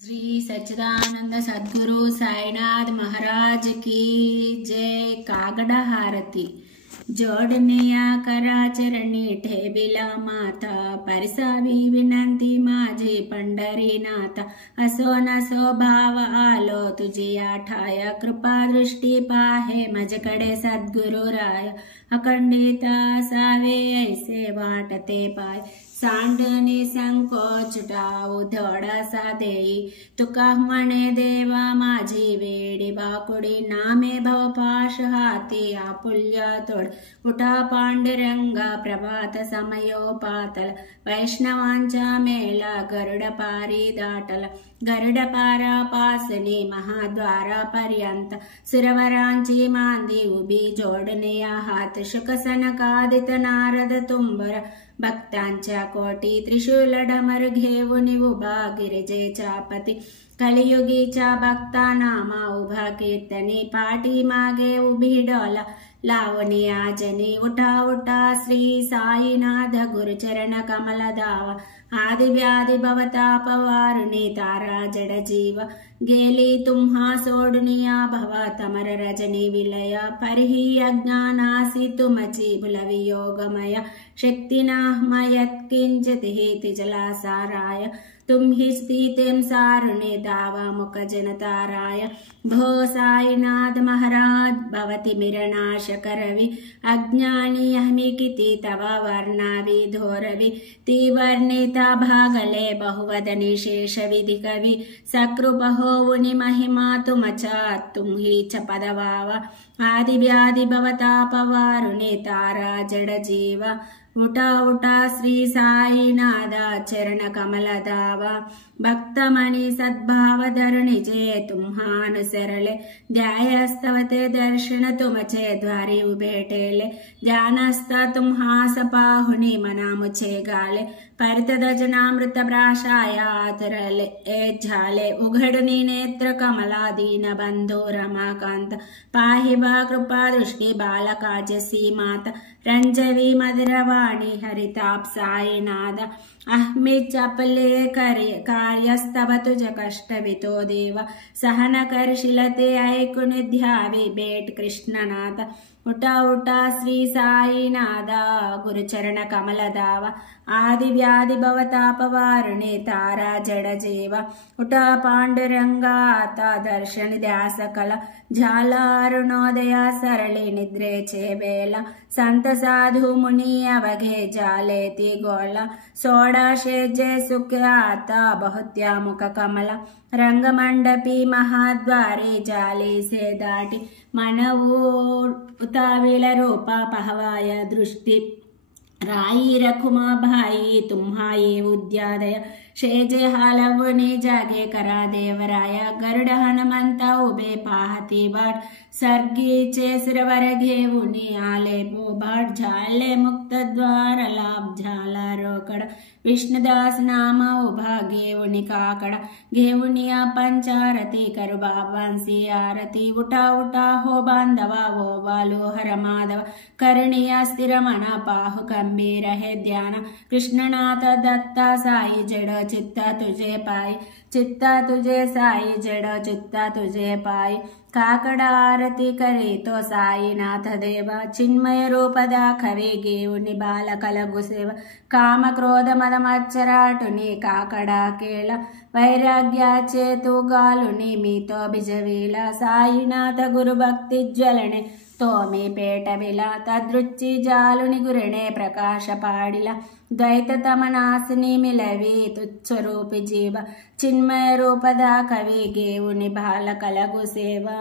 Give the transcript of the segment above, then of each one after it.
श्री सच्चिदानंद सद्गुरु साईनाथ महाराज की जय। कागड़ हारती जोड़निया कराचरणी ठेबिला माता परिसावी विनंती माझी पंढरीनाथ। असो नसो भाव आलो तुझी आठाया कृपा दृष्टी पाहे मजकडे सद्गुरु राय। अखंडिता सावे ऐसे वाटते पाय सांडनी संकोचटा उधोडासा देई। तुका म्हणे देवा माझी वेडी बापुडी नामे भवपाश हाती आपुल्या तोड। उठा पांडुरंगा प्रभात समयोपातल वैष्णवांचा मेला गरुड पारी दाटल। गरुड पारापासनी महाद्वारा पर्यंत सुरवरांची मांदी उभी जोडनिया हात। शुक सनकादित नारद तुंबर भक्तांच्या कोटी त्रिशूल डमर घेऊन उभा गिरिजेचा पती। कलियुगीच्या भक्ता नामा उभा कीर्तनी पाठी मागे उभी डोला लावणी आजनी। उठा उठा श्री साईनाथ गुरुचरण कमल दावा। आदि व्याधि भवताप वारुणी तारा जड जीव। गेली तुम्हा सोडनिया भवा तमर रजनी विलय। परिहि अज्ञानासी तुमची बुलवियोगमय। शक्तिनाहमयत् किंचित् जलासाराय। तुम्हि स्थितिं सारुणे दावा मुख जनताराय। भो साईनाथ महाराज भवति मिरनाश करवि। अज्ञानी अहमिकिति तव वर्णावि धोरवि। ती वर्णिता भागले बहुवदनि शेष विधि कवि। सकृप होवुनि महिमा तुमचा तुम्हि च पदवावा। आदि व्याधि भवताप वारुणे तारा जड जीव। उठा उठा श्री साईनादा चरण कमल दावा। भक्तमणि सद्भाव धरणिजे तुम्हानुसरले। ध्यायस्तवते दर्शन तुमचे द्वारी उभे ठेले। ध्यानस्थ तुम्हास पाहुनी मना मुझे गाले। परित दजनामृत प्राशाया आतरले ए झाले। उघडनी नेत्र कमला दीन बंधो रमाकांत। पाहि बा कृपा दृष्टि बालकाजसी माता। रंजवी मधुरवाणी हरिताप साईनाद। अहमि चपले कार्यस्तव तुझ कष्टवितो देव। सहन करशिलते ऐकुनि ध्यावी बेट कृष्णनाथ। उठा उठा श्री साईनादा गुरुचरण कमल दावा। आदि व्याधि भवताप वारुणे तारा जड जीव। उठा पांडुरंगा आता दर्शन ध्यास कला। झाला अरुणोदया सरली निद्रेचे बेला। संत साधु मुनी अवघे जालेती गोला। सोडा शेजे सुख आता बहुत्या मुख कमला। रंगमंडपी महाद्वारे जाली से दाटी। मनवू उताविल रूपा पहवाय दृष्टि। राई रखुमा भाई तुम्हाये उद्यादय। शेजे हालवुनि जागे करा देवराय। गरुड हनुमंत उभे पाहती बाट। सर्गीचे सिरवर घेऊनी आले बाट। झाले मुक्त द्वार लाभ झाला रोकड। विष्णुदास नाम उभा घेऊनी काकड। घेऊनिया पंचारती करू बाबांसी आरती। उठा उठा हो बांधवा वो वालो हर माधव। करणिया स्थिर मना पाहु गंभीर है ध्यान। कृष्णनाथ दत्ता साई जड़ चित्ता तुझे पाई। चित्ता तुझे साई जड़ चित्ता तुझे पाई। काकड़ आरती करे तो साईनाथ देवा। चिन्मय रूप दाखवे घेऊनि बालकलगु सेवा। काम क्रोध मद मच्छराटुनि काकड़ा केला। वैराग्याचे तू गालुनि मीतो बिजवेला। साईनाथ गुरु भक्ति ज्वलने तो मी पेट बिला। तदृच्ची जालुनि गुरुणे प्रकाश पाडिला। द्वैत तमनासिनी मिलवी तुच्छरूपि जीव। चिन्मय रूप दाखवी घेऊनि बालकलगु सेवा।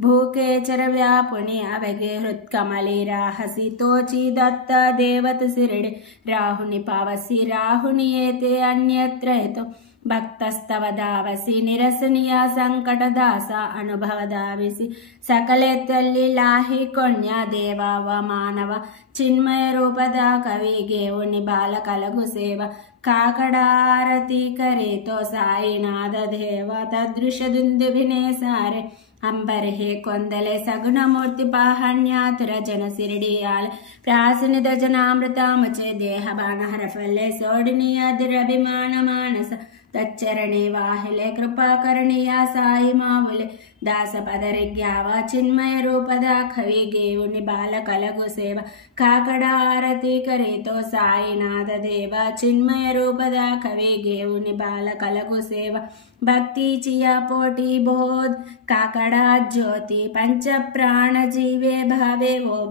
भूके चर व्यापुनि अवगे हृत्कमली राहसी। तोची दत्त देवत सिरडे राहुनि पावसी। राहुनि एते अन्यत्र हेतो भक्तस्तव दावसी। निरसनिया संकट दासा अनुभव दाविसी। सकले तल्ली लाहि कोण्या देवा व मानव। चिन्मय रूप दाखवी घेऊनि बालकलगु सेवा। काकड़ारती करे तो साईनाथ देवा। तदृश दुंदुभिने सारे अंबरहे कोंदले। सगुणमूर्ति पाहण्यातुर जन सिरडियाल। प्रासनि दजनामृता मुचे देह बाण हरफले। सोडनिया दुरभिमान मानस तच्चरणे वाहिले कृपा करणीया साई मामुले दास पदरिग्यावा चिन्मय रूपदा खवि गेवुनि बाल कलगु सेव काकड आरती करेतो साईनाथ देव चिन्मय रूपदा खवि गेवुनि बाल कलगु सेव भक्ति चिया पोटी बोध काकड़ा ज्योति पंच प्राण जीवे भावे ओ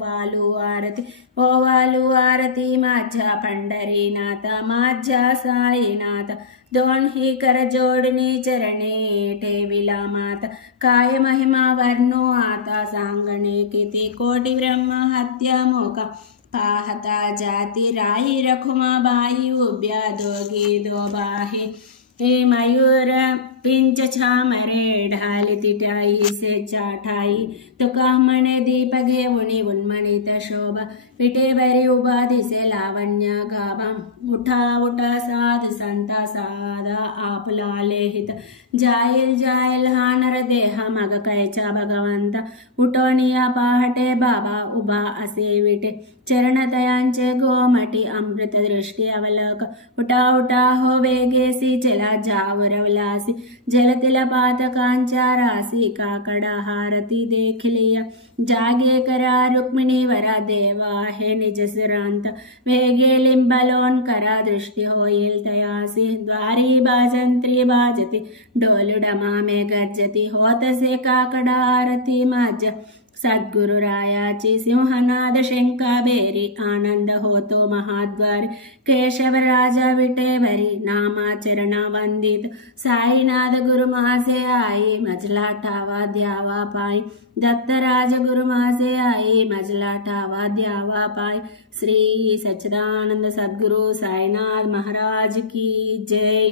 वालु आरती माझा पंडरीनाथ माझा साईनाथ दोन ही कर जोडणी चरणे ठेविला मात काय महिमा वर्णो आता सांगणे किती कोटी ब्रह्म हत्या मोका पाहता जाती राही रखुमा बाई उभ्या दोघी दो बाहे हे मयूर पिंच छामरे ढाली तिटाई से चाठाई तुका मणे दीप घेऊनी उन्मणित शोभा विटेवरी उभा दिसे लावण्य गाभा उठा उठा साधु संता साधा आपला लेहित जाईल हा नर देह मग कैचा भगवंत उठोनिया पहाटे बाबा उभा असे विटे चरणतयांचे गोमटी अमृत दृष्टी अवलक उठा उठा हो वेगेसी चला जावरवलासी जलतिल पातकांच्या रासी काकडा हारती देखलिया जागे करा रुक्मिणी वरा देवा हे निज सुरांत वेगे लिंबलोन करा दृष्टी होईल तयासी द्वारी बाजंत्री बाजती डोलुडमा मे गर्जती होतसे काकडा आरती माझ्या सद्गुरुरायाची सिंहनाद शंका बेरी आनंद होतो महाद्वार केशवराजा विटेवरी नामाचरणा वंदित साईनाथ गुरु माझे आई मजला ठावा द्यावा पाय दत्तराज गुरु माझे आई मजला ठावा द्यावा पाय श्री सच्चिदानंद सद्गुरु साईनाथ महाराज की जय।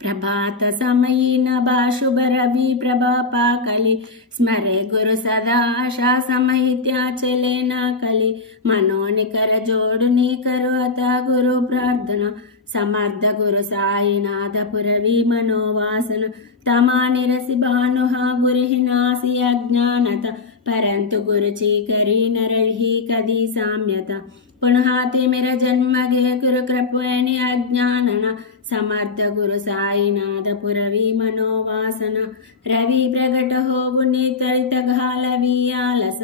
प्रभात समयी नभा शुभ रवि प्रभा पाकली स्मरे गुरु सदा आशा समयी त्या चले ना कली मनोनिकर जोडुनी करो आता गुरु प्रार्थना समर्थ गुरु साईनाथ पुरवी मनोवासन तमा निरसी भानुहा गुरुहि नासी अज्ञानत परंतु गुरुची करी नरही कधी साम्यता पुनः तिमिर जन्म गे गुरु कृपेने अज्ञानना समर्थ गुरु साईनाथ पुरवी मनोवासन रवि प्रगट होवुनि तरित घालवी आलस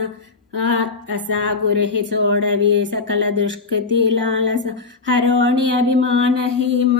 असा गुरुहि सोडवी सकल दुष्कृति लालस हरोणि अभिमान हिम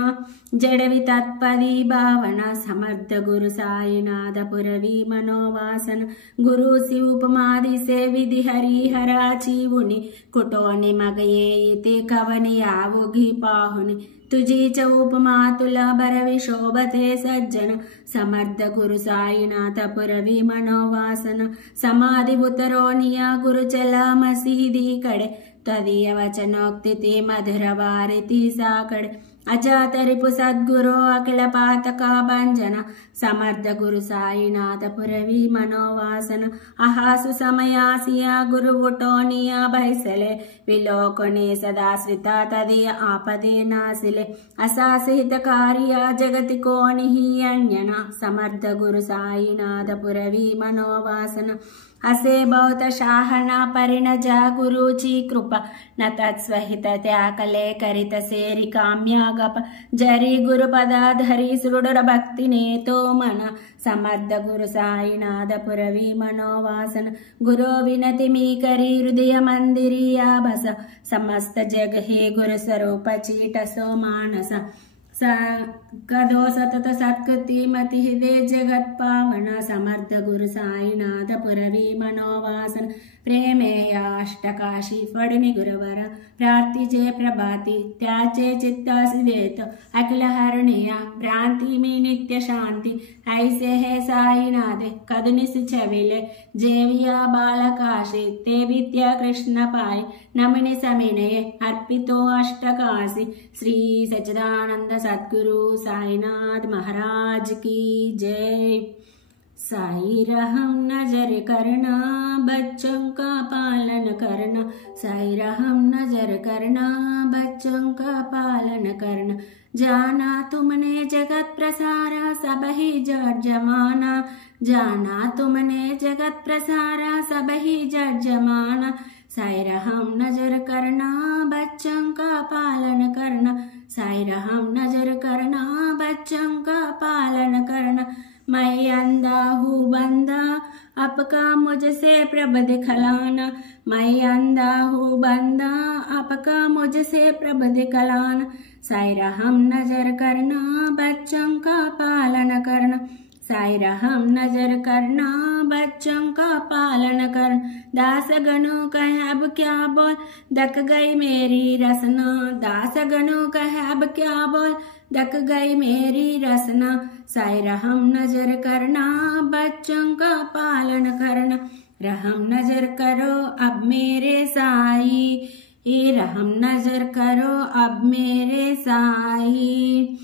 जडवि तत्पदी भावना समर्थ गुरु साईनाथ पुरवी मनोवासन गुरु उपमादि से विधि हरिहरा चीवुनि कुटोनि मगये इति कवनि आवुघि पाहुनि तुझी च उपमा तुला बरवि शोभते सज्जन समर्थ गुरु साईनाथ पुरवी मनोवासन समाधि बुतरोनिया गुरु चला मसीदी कड़े तदीय वचनोक्ति ते मधुर वारिति साकड़े अजात रिपु सद्गुरो अखिल पातका भंजन समर्थ गुरु साईनाथ पुरवी मनोवासन अहासु समयासिया गुरु वुटोनिया भैसले विलोकने सदाश्रिता तदीय आपदे नासिले असासहित कार्या जगति कोणि ही अन्यना समर्थ गुरु साईनाथ पुरवी मनोवासन असे बहुत शाहना परिणजा गुरुची कृपा न तत्स्वहित त्याकले करित सेरि काम्या गप जरी गुरुपदा धरी सुदृढ भक्तिने तो मन समर्थ गुरु साईनाथ पुरवी मनोवासन गुरु विनति मी करी हृदय मंदिरिया बस समस्त जग हे गुरु स्वरूप चीटसो मानस कदो सतत सत्कृति मति हृदय जगत पावना समर्थ गुरु साईनाथ पुरवी मनोवासन प्रेमेयाष्टकाशी फडनि गुरुवर प्रार्थी जय प्रभाती त्याचे चित्तासी देत अखिल हरणिया भ्रांति में नित्य शांति ऐसे है साईनाथे कदनिस छविले जेविया बालकाशी ते विद्या कृष्ण पाय नमनि समिनये अर्पितो अष्टकाशी श्री सच्चिदानंद सद्गुरु साईनाथ महाराज की जय। साई रहम नजर करना बच्चों का पालन करना साई रहम नजर करना बच्चों का पालन करना जाना तुमने जगत प्रसारा सब ही जड़ जमाना जाना तुमने जगत प्रसारा सब ही जड़ जमाना साई रहम नजर करना बच्चों का पालन करना साई रहम नजर करना, बच्चों का पालन करना। मैं अंधा हूँ बंदा, आपका मुझसे प्रभ दिखलाना। मैं अंधा हूँ बंदा, आपका मुझसे प्रभ दिखलाना। साई रहम नजर करना, बच्चों का पालन करना। साई रहम नजर करना, बच्चों का पालन करना। दासगणों कह अब क्या बोल, दक गई मेरी रसना। दासगणों कह अब क्या बोल, दक गई मेरी रसना। साई रहम नजर करना, बच्चों का पालन करना। रहम नजर करो अब मेरे साई, रहम नजर करो अब मेरे साई।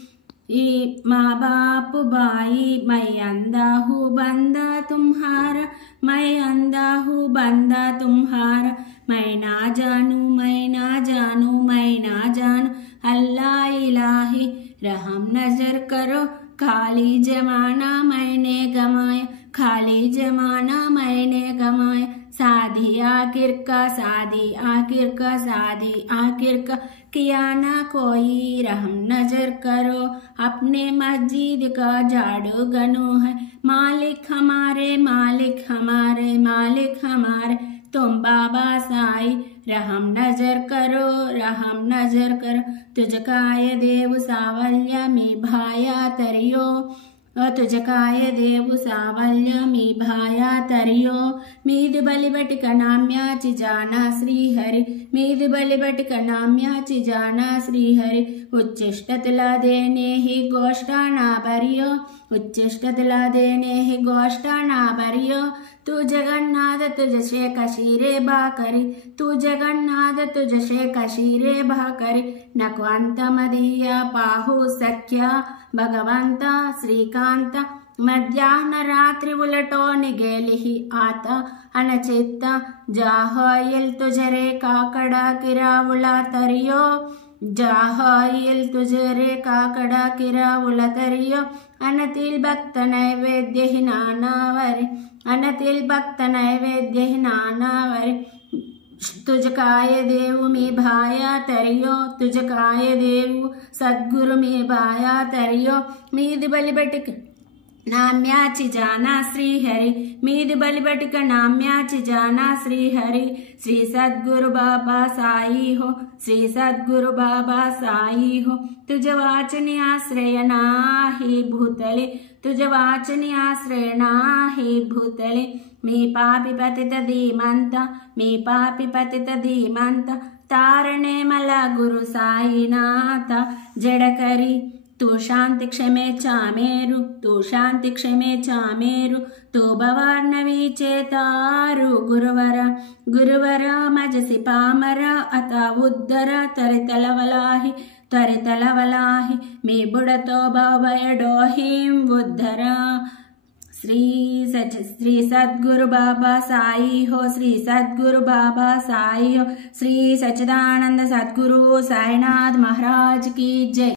माँ बाप भाई, मैं अंधा हूँ बंदा तुम्हारा। मैं अंधा हूँ बंदा तुम्हारा। मैं ना जानू, मैं ना जानू, मैं ना जानू अल्लाह इलाही। रहम नजर करो, खाली जमाना मैंने गमाया। खाली जमाना मैंने गमाया। साधी आखिर का, साधी आखिर का, साधी आखिर का किया ना कोई। रहम नजर करो, अपने मस्जिद का झाड़ू गनो है। मालिक हमारे, मालिक हमारे, मालिक हमारे तुम बाबा साई। रहम नजर करो, रहम नजर करो। तुझकाय देव सावल्य मी भाया तरियो। तुझकाय देव सावल्य मी भाया तरियो। मीद बलिबटिक नाम्याची जाना श्रीहरि। मीद बलिबटिक नाम्याची जाना श्रीहरि। उच्चिष्टतला देने ही गोष्टा ना बरियो। उच्चिष्टतला देने ही गोष्टा ना बरियो। तू जगन्नाथ तुझसे कशीरे भाकरी। तू जगन्नाथ तुझसे कशीरे भाकरी। नक्वांत मदीया पाहु सख्या भगवंत श्रीकांत। मध्याह्न रात्रि उलटोनि गेलिहि आत अनचित्त। जाहोइल तुझरे काकड़ा किराउला तरियो। जाहोइल तुझरे काकड़ा किराउला तरियो। अनतिल भक्त नैवेद्य ही नानावरि। अनतिल भक्त नैवेद्य ही नानावरि। तुझकाय देव मी भाया तरियो। तुझकाय देव सद्गुरु मी भाया तरियो। मीद बलिबटिक नाम्याची जाना श्रीहरि। मीद बलिबटिक नाम्याची जाना श्रीहरि। श्री सद्गुरु बाबा साई हो, श्री सद्गुरु बाबा साई हो। तुझ वाचनी आश्रय नाही भूतले। तुझ वाचनी आश्रय नाही भूतले। मी पापी पतित धीमंत, मी पापी पतित धीमंत। तारणे मला गुरु साईनाथ। जडकरी तू शांति क्षमे चामेरु। तू शांति क्षमे चामेरु। तू भवार्णवी चेतारु गुरुवर। गुरुवर मजसी पामर अत उद्धर तरितलवलाहि। तरितलवलाहि मी बुडतो भवयडोहिं उद्धर। श्री सद्गुरु बाबा साई हो, श्री सद्गुरु बाबा साई हो। श्री सच्चिदानंद सद्गुरु साईनाथ महाराज की जय।